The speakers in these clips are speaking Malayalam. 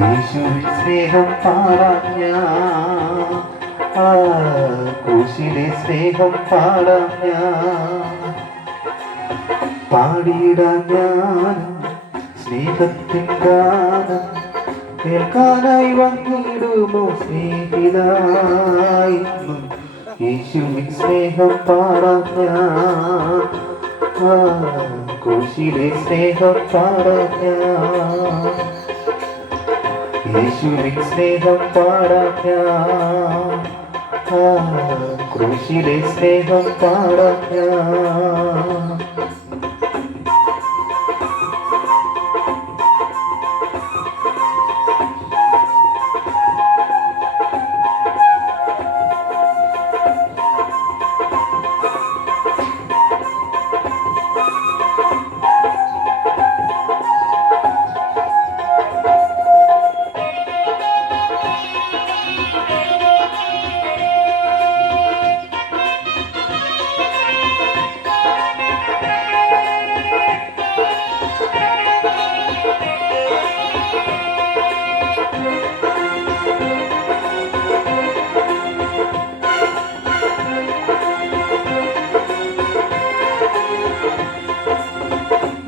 യേശുവിൻ സ്നേഹം പാടാം ഞാൻ, ക്രൂശിലെ സ്നേഹം പാടാം ഞാൻ. പാടിയിടാം ഞാൻ സ്നേഹത്തിൻ ഗാനം, കേൾക്കാനായി വന്നിടുമോ സ്നേഹിതായി. യേശുവിൻ സ്നേഹം പാടാം ഞാൻ, ക്രൂശിലെ സ്നേഹം പാടാം ഞാൻ. യേശുവിൻ സ്നേഹം പാടാം ഞാൻ, ക്രൂശിലെ സ്നേഹം പാടാം ഞാൻ.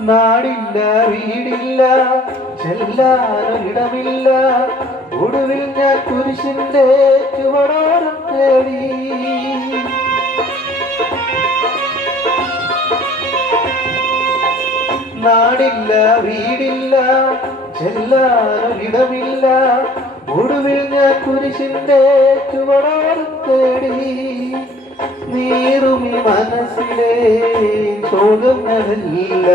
നാടില്ല, വീടില്ല, ചെല്ലാനൊരിടമില്ല, ഒടുവിൽ ഞാൻ കുരിശിന്റെ ചുവടോരം തേടി. നാടില്ല, വീടില്ല, ചെല്ലാനൊരിടമില്ല, ഒടുവിൽ ഞാൻ കുരിശിന്റെ ചുവടോരം തേടി. നീറുമി മനസ്സിലെ ശോകങ്ങളല്ല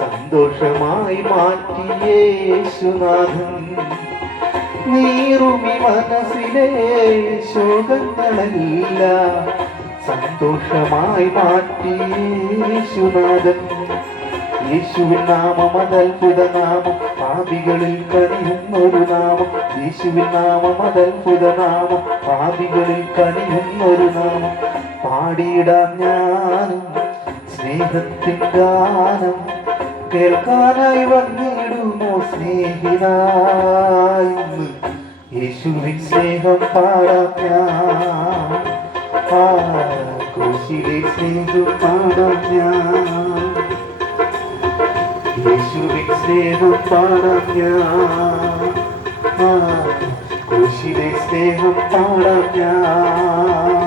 സന്തോഷമായി മാറ്റിയ യേശുനാഥൻ. നീറുമി മനസ്സിലെ ശോകങ്ങളല്ല സന്തോഷമായി മാറ്റിയ യേശുനാഥൻ. യേശുവിൻ നാമം അതത്ഭുത നാമം, പാപികളിൽ കനിയുന്നൊരു നാമം. യേശുവിൻ നാമം അതത്ഭുത നാമം, പാപികളിൽ കനിയുന്നൊരു നാമം. പാടിയിടാം ഞാനും സ്നേഹത്തിൻ ഗാനം, കേൾക്കാനായി വന്നിടുമോ സ്നേഹിതായി. യേശുവിൻ സ്നേഹം പാടാം ഞാൻ, ക്രൂശിലെ സ്നേഹം പാടാം ഞാൻ. യേശുവിൻ സ്നേഹം പാടാം ഞാൻ, ക്രൂശിലെ സ്നേഹം പാടാം ഞാൻ.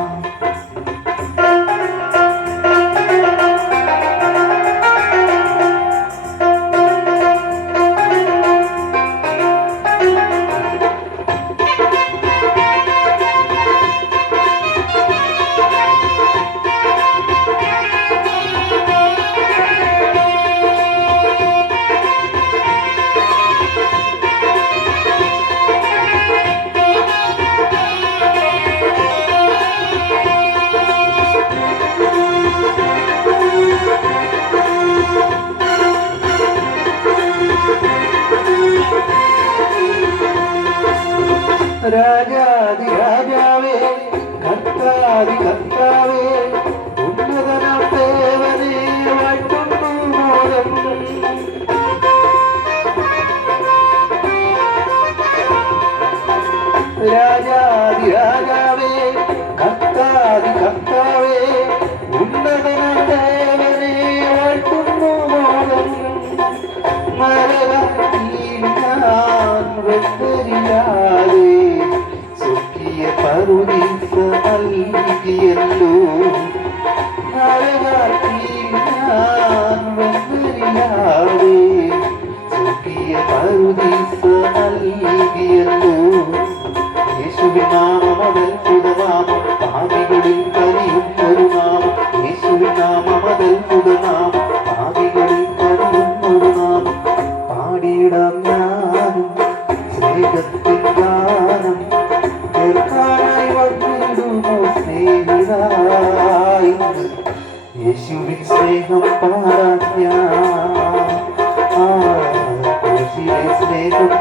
രാജാതി രാജാവേ, കർത്താതി കർത്താവേ, ഉന്നതനാം ദേവനേ വാഴ്ത്തുന്നു മോദം. രാജാതി രാജാവേ, കർത്താതി കർത്താവേ, ഉന്നതനാം ദേവനേ വാഴ്ത്തുന്നു മോദം. മരകത്തിൽ ഞാൻ വെന്തരിയാതെ പറുദീസ നൽകിയല്ലോ. നരകത്തിൽ ഞാൻ വെന്തരിയാതെ സ്വർഗീയ പറുദീസ നൽകിയല്ലോ. യേശുവിൻ നാമം അതത്ഭുത നാമം, പാപികളിൽ കനിയുന്നൊരു നാമം. യേശുവിൻ നാമം അതത്ഭുത നാമം, പാപികളിൽ കനിയുന്നൊരു നാമം. പാടിയിടാം ഞാനും സ്നേഹത്തിൻ ഗാനം, കേൾക്കാനായി വന്നിടുമോ സ്നേഹിതായി. യേശുവിൻ സ്നേഹം പാടാം ഞാൻ, ക്രൂശിലെ സ്നേഹം